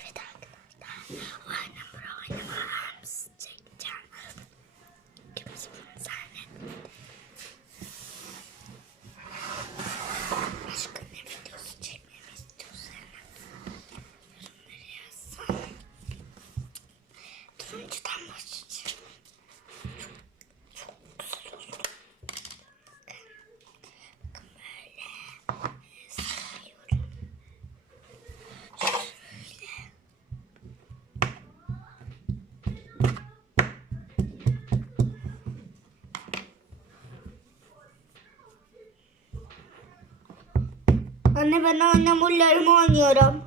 Evet arkadaşlar. Anne ben annemurlarımı oynuyorum.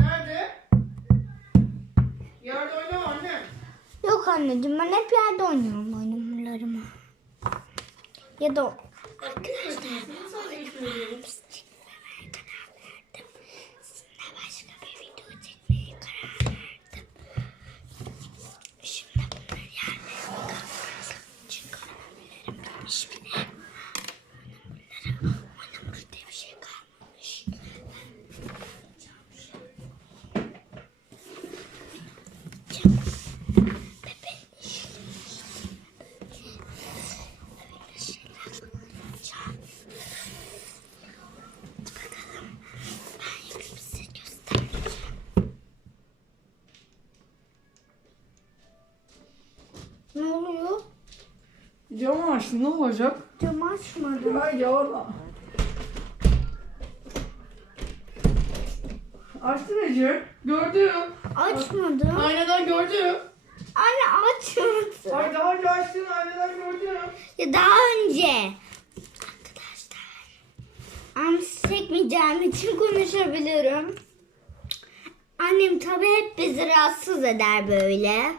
Nerede? Yerde oynama anne. Yok anneciğim ben hep yerde oynuyorum oyunlarımı. Ya da arkadaşlar Camı açtın ne olacak? Cam açmadım. Ay yavrum. Açtın Ece. Gördüm. Açmadım. Aynadan gördüm. Anne açmadı. Ay daha önce açtın aynadan gördüm. Ya daha önce. Arkadaşlar. Amsi çekmeyeceğim için konuşabilirim. Annem tabii hep bizi rahatsız eder böyle.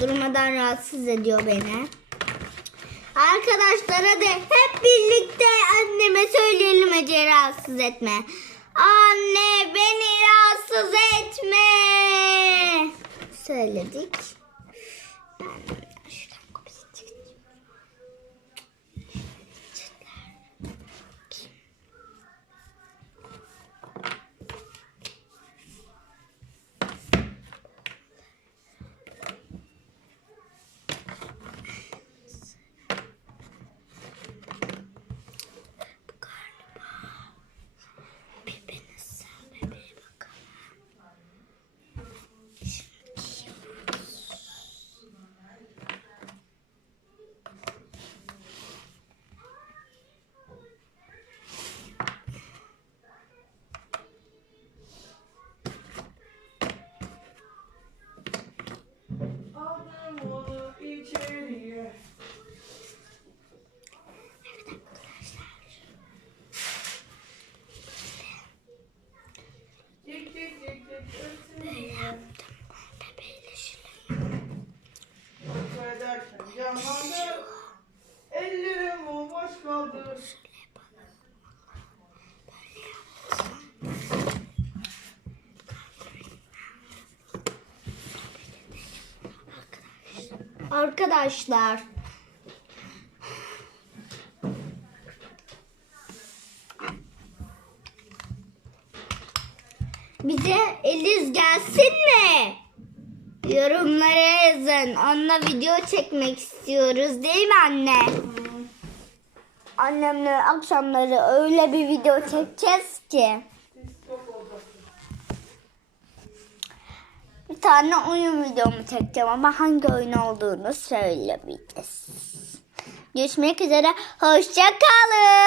Durmadan rahatsız ediyor beni. Arkadaşlara da hep birlikte anneme söyleyelim Ece rahatsız etme. Anne beni rahatsız etme. Söyledik. Ben Arkadaşlar. Bize Eliz gelsin mi? Yorumlara yazın. Onunla video çekmek istiyoruz değil mi anne? Annemle akşamları öyle bir video çekeceğiz ki. Bir tane oyun videomu çekeceğim ama hangi oyun olduğunu söylemeyeceğiz. Görüşmek üzere. Hoşça kalın.